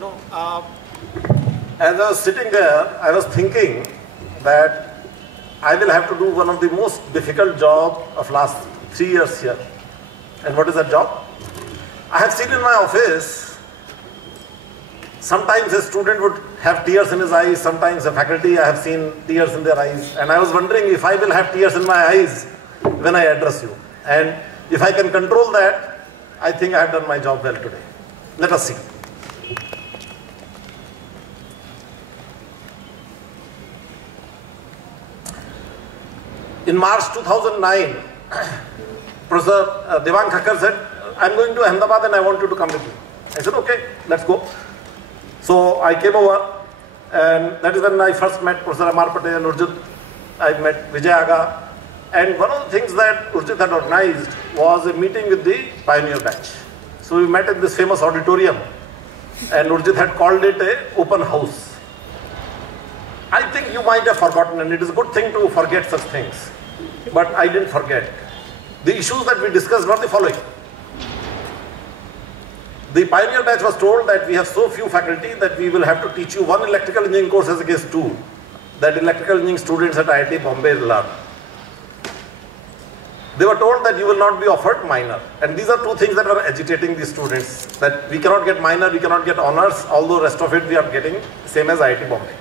You know, as I was sitting there, I was thinking that I will have to do one of the most difficult job of last 3 years here. And what is that job? I have seen in my office, sometimes a student would have tears in his eyes, sometimes a faculty, I have seen tears in their eyes. And I was wondering if I will have tears in my eyes when I address you. And if I can control that, I think I have done my job well today. Let us see. In March 2009, Professor Devang Thakkar said, I'm going to Ahmedabad and I want you to come with me. I said, okay, let's go. So I came over, and that is when I first met Professor Amar Patel, Urjit. I met Vijay Aga. And one of the things that Urjit had organized was a meeting with the pioneer batch. So we met in this famous auditorium, and Urjit had called it an open house. I think you might have forgotten, and it is a good thing to forget such things. But I didn't forget. The issues that we discussed were the following. The pioneer batch was told that we have so few faculty that we will have to teach you one electrical engineering course as against two that electrical engineering students at IIT Bombay learn. They were told that you will not be offered minor. And these are two things that were agitating the students, that we cannot get minor, we cannot get honors, although rest of it we are getting same as IIT Bombay.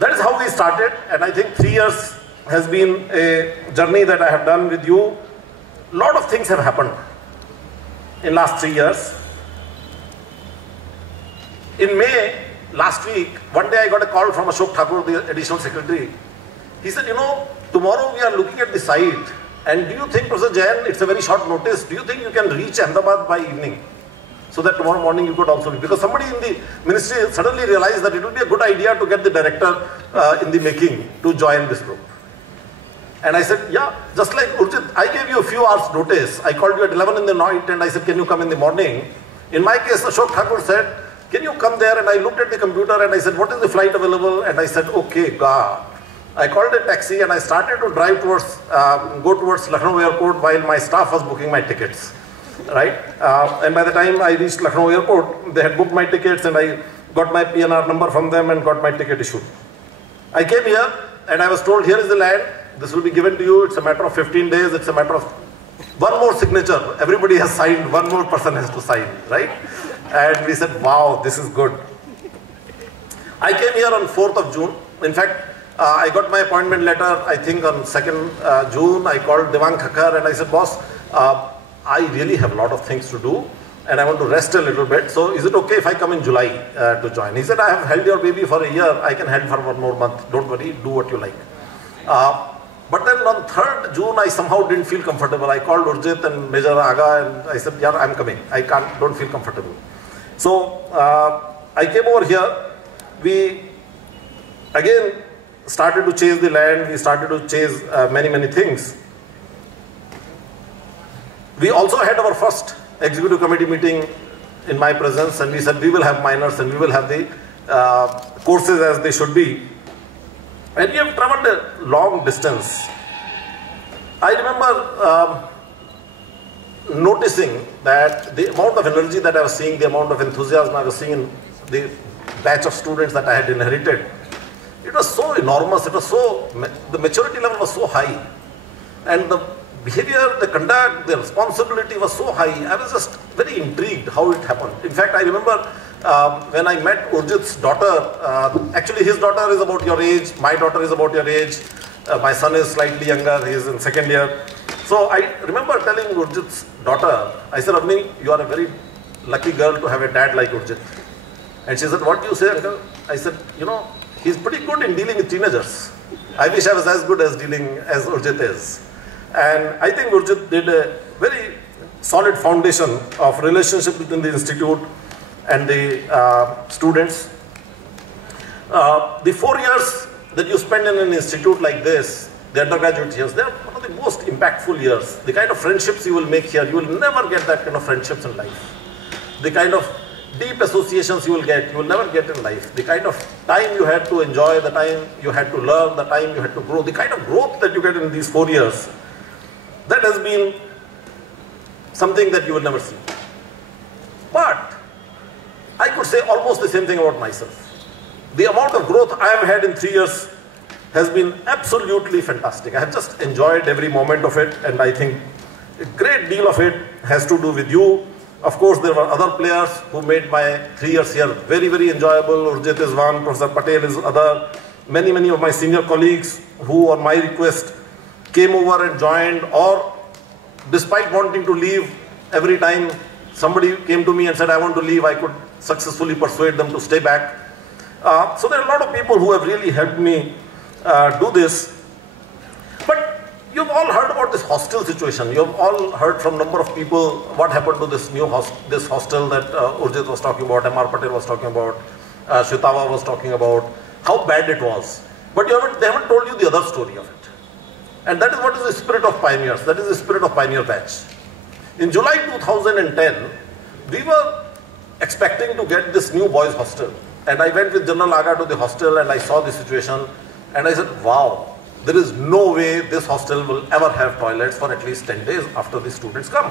That is how we started, and I think 3 years has been a journey that I have done with you. A lot of things have happened in last 3 years. In May, last week, one day I got a call from Ashok Thakur, the additional secretary. He said, you know, tomorrow we are looking at the site, and do you think, Professor Jain, it's a very short notice, do you think you can reach Ahmedabad by evening? So that tomorrow morning you could also be, because somebody in the ministry suddenly realized that it would be a good idea to get the director in the making to join this group. And I said, yeah, just like Urjit, I gave you a few hours notice. I called you at 11 in the night and I said, can you come in the morning? In my case, Ashok Thakur said, can you come there? And I looked at the computer and I said, what is the flight available? And I said, okay, God. I called a taxi and I started to drive towards, go towards Lucknow airport while my staff was booking my tickets. Right? And by the time I reached Lucknow airport, they had booked my tickets and I got my PNR number from them and got my ticket issued. I came here and I was told, here is the land, this will be given to you, it's a matter of 15 days, it's a matter of one more signature. Everybody has signed, one more person has to sign, right? And we said, wow, this is good. I came here on 4th of June. In fact, I got my appointment letter, I think on 2nd June. I called Devang Thakkar and I said, boss, I really have a lot of things to do and I want to rest a little bit. So is it okay if I come in July to join? He said, I have held your baby for a year. I can hold for one more month. Don't worry, do what you like. But then on 3rd June, I somehow didn't feel comfortable. I called Urjit and Major Aga and I said, yeah, I'm coming. I don't feel comfortable. So I came over here. We again started to chase the land. We started to chase many things. We also had our first executive committee meeting in my presence and we said we will have minors and we will have the courses as they should be. And we have traveled a long distance. I remember noticing that the amount of energy that I was seeing, the amount of enthusiasm I was seeing in the batch of students that I had inherited, it was so enormous, it was so, the maturity level was so high. And the behavior, the conduct, the responsibility was so high. I was just very intrigued how it happened. In fact, I remember when I met Urjit's daughter, actually his daughter is about your age, my daughter is about your age, my son is slightly younger, he is in 2nd year. So I remember telling Urjit's daughter, I said, Avni, you are a very lucky girl to have a dad like Urjit. And she said, what do you say, uncle? I said, you know, he's pretty good in dealing with teenagers. I wish I was as good as dealing as Urjit is. And I think Urjit did a very solid foundation of relationship between the institute and the students. The 4 years that you spend in an institute like this, the undergraduate years, they are one of the most impactful years. The kind of friendships you will make here, you will never get that kind of friendships in life. The kind of deep associations you will get, you will never get in life. The kind of time you had to enjoy, the time you had to learn, the time you had to grow, the kind of growth that you get in these 4 years, that has been something that you will never see. But say almost the same thing about myself. The amount of growth I have had in 3 years has been absolutely fantastic. I have just enjoyed every moment of it, and I think a great deal of it has to do with you. Of course, there were other players who made my 3 years here very, very enjoyable. Urjit is one, Professor Patel is other. Many of my senior colleagues who, on my request, came over and joined, or despite wanting to leave, every time somebody came to me and said, I want to leave, I could successfully persuade them to stay back. So there are a lot of people who have really helped me do this. But you've all heard about this hostel situation. You've all heard from a number of people what happened to this new hostel that Urjit was talking about, M.R. Patel was talking about, Shwetava was talking about, how bad it was. But they haven't told you the other story of it. And that is what is the spirit of pioneers. That is the spirit of Pioneer Batch. In July 2010, we were expecting to get this new boys hostel. And I went with General Aga to the hostel and I saw the situation. And I said, wow, there is no way this hostel will ever have toilets for at least 10 days after the students come.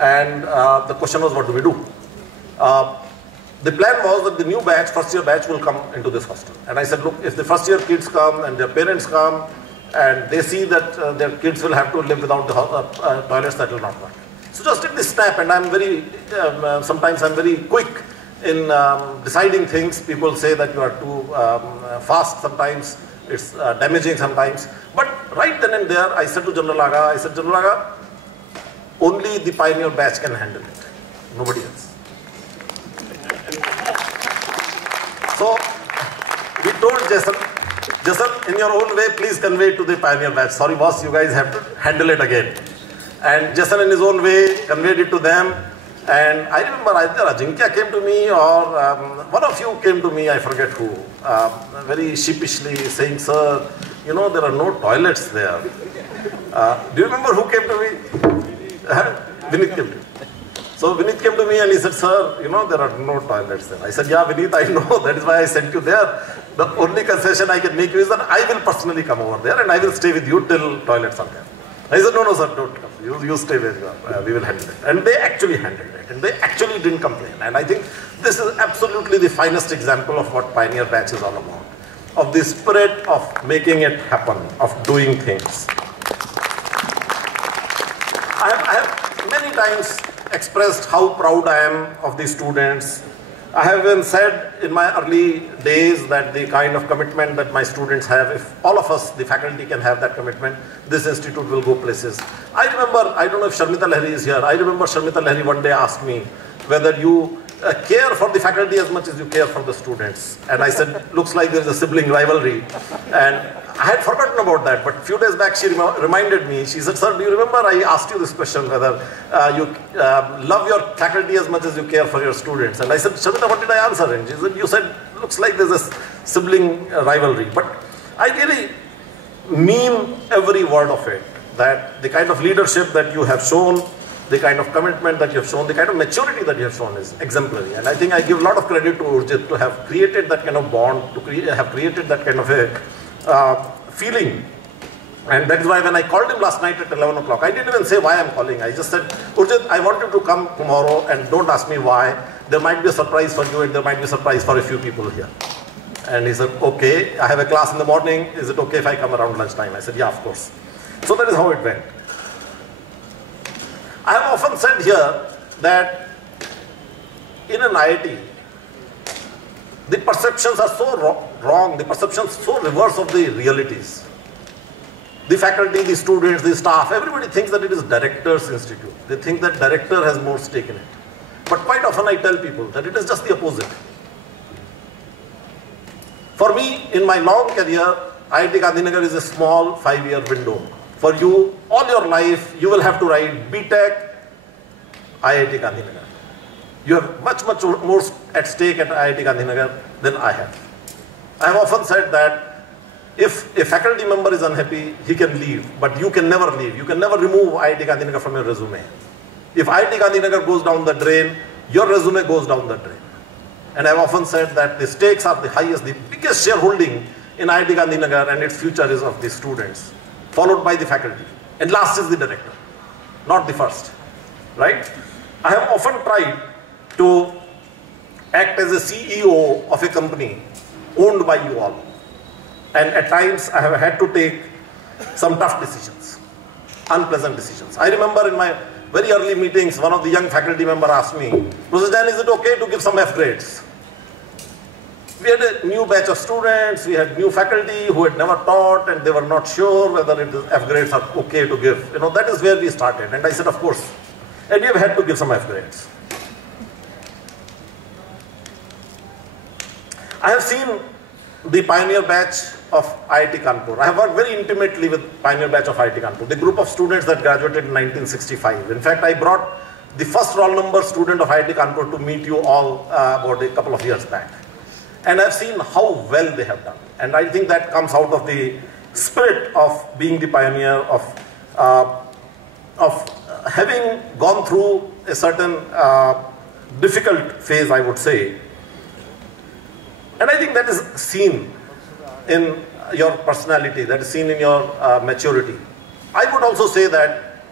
And the question was, what do we do? The plan was that the new batch, first year batch, will come into this hostel. And I said, look, if the first year kids come and their parents come and they see that their kids will have to live without the toilets, that will not work. So just take this step, and I'm very, sometimes I'm very quick in deciding things. People say that you are too fast sometimes, it's damaging sometimes. But right then and there, I said to General Aga, General Aga, only the Pioneer Batch can handle it, nobody else. So we told Jason, in your own way, please convey to the Pioneer Batch. Sorry boss, you guys have to handle it again. And Jason in his own way conveyed it to them. And I remember either Ajinkya came to me or one of you came to me, I forget who, very sheepishly saying, sir, you know, there are no toilets there. Do you remember who came to me? Vinit came to me. So Vinit came to me and he said, sir, you know, there are no toilets there. I said, yeah, Vinit, I know. That is why I sent you there. The only concession I can make you is that I will personally come over there and I will stay with you till toilets are there. I said, no, sir, don't come. You stay where you are. We will handle it. And they actually handled it. And they actually didn't complain. And I think this is absolutely the finest example of what Pioneer Batch is all about. Of the spirit of making it happen, of doing things. I have many times expressed how proud I am of the students. I have even said in my early days that the kind of commitment that my students have, if all of us, the faculty, can have that commitment, this institute will go places. I remember, I don't know if Sharmita Lahiri is here, I remember Sharmita Lahiri one day asked me whether you care for the faculty as much as you care for the students. And I said, looks like there's a sibling rivalry. And I had forgotten about that, but a few days back she reminded me. She said, sir, do you remember I asked you this question, whether you love your faculty as much as you care for your students? And I said, Sharmita, what did I answer? And she said, you said, looks like there's a sibling rivalry. But I really mean every word of it, that the kind of leadership that you have shown, the kind of commitment that you have shown, the kind of maturity that you have shown is exemplary. And I think I give a lot of credit to Urjit to have created that kind of bond, to have created that kind of a feeling. And that is why when I called him last night at 11 o'clock, I didn't even say why I'm calling. I just said, Urjit, I want you to come tomorrow and don't ask me why. There might be a surprise for you and there might be a surprise for a few people here. And he said, okay, I have a class in the morning. Is it okay if I come around lunchtime? I said, yeah, of course. So that is how it went. I have often said here that in an IIT, the perceptions are so wrong, the perceptions so reverse of the realities. The faculty, the students, the staff, everybody thinks that it is director's institute. They think that director has more stake in it. But quite often I tell people that it is just the opposite. For me, in my long career, IIT Gandhinagar is a small 5-year window. For you, all your life, you will have to write BTech, IIT Gandhinagar. You have much more at stake at IIT Gandhinagar than I have. I have often said that if a faculty member is unhappy, he can leave, but you can never leave. You can never remove IIT Gandhinagar from your resume. If IIT Gandhinagar goes down the drain, your resume goes down the drain. And I have often said that the stakes are the highest, the biggest shareholding in IIT Gandhinagar and its future is of the students, followed by the faculty. And last is the director, not the first, right? I have often tried to act as a CEO of a company owned by you all. And at times I have had to take some tough decisions, unpleasant decisions. I remember in my very early meetings, one of the young faculty members asked me, Prof. Jain, is it okay to give some F grades? We had a new batch of students, we had new faculty who had never taught and they were not sure whether F grades are okay to give. That is where we started. And I said, of course. And we have had to give some F grades. I have seen the pioneer batch of IIT Kanpur. I have worked very intimately with pioneer batch of IIT Kanpur, the group of students that graduated in 1965. In fact, I brought the first roll number student of IIT Kanpur to meet you all about a couple of years back. And I've seen how well they have done. And I think that comes out of the spirit of being the pioneer, of having gone through a certain difficult phase, I would say. And I think that is seen in your personality, that is seen in your maturity. I would also say that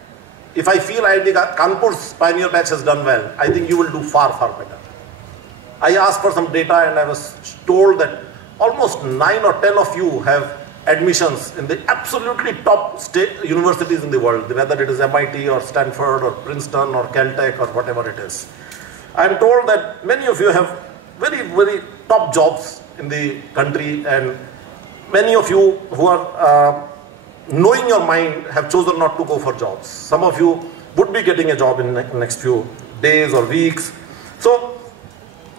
if I feel IIT Kanpur's pioneer batch has done well, I think you will do far, far better. I asked for some data and I was told that almost 9 or 10 of you have admissions in the absolutely top state universities in the world, whether it is MIT or Stanford or Princeton or Caltech or whatever it is. I am told that many of you have very, very top jobs in the country, and many of you who are knowing your mind have chosen not to go for jobs. Some of you would be getting a job in the next few days or weeks. So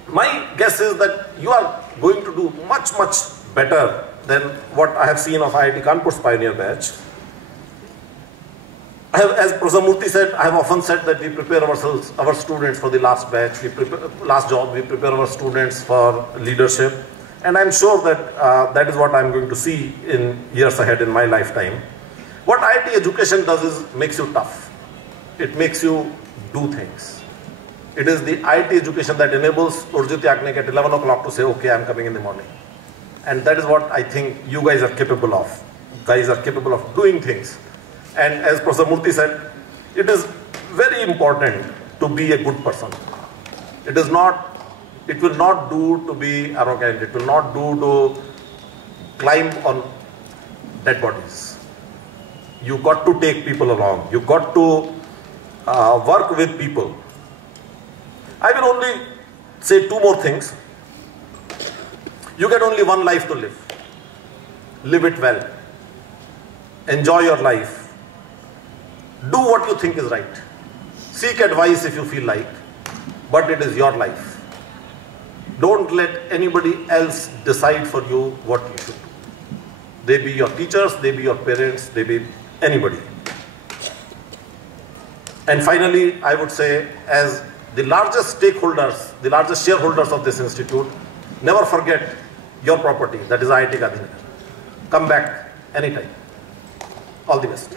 my guess is that you are going to do much, much better than what I have seen of IIT Kanpur's pioneer batch. As Professor Murthy said, I have often said that we prepare ourselves, our students for the last batch, we prepare our students for leadership. And I'm sure that that is what I'm going to see in years ahead in my lifetime. What IIT education does is makes you tough. It makes you do things. It is the IIT education that enables Urjit Yagnik at 11 o'clock to say, okay, I'm coming in the morning. And that is what I think you guys are capable of. You guys are capable of doing things. And as Professor Murthy said, it is very important to be a good person. It will not do to be arrogant. It will not do to climb on dead bodies. You got to take people along. You got to work with people. I will only say 2 more things. You get only one life to live. Live it well. Enjoy your life. Do what you think is right. Seek advice if you feel like, but it is your life. Don't let anybody else decide for you what you should do. They be your teachers, they be your parents, they be anybody. And finally, I would say, as the largest stakeholders, the largest shareholders of this institute, never forget your property, that is IIT Gandhinagar. Come back anytime. All the best.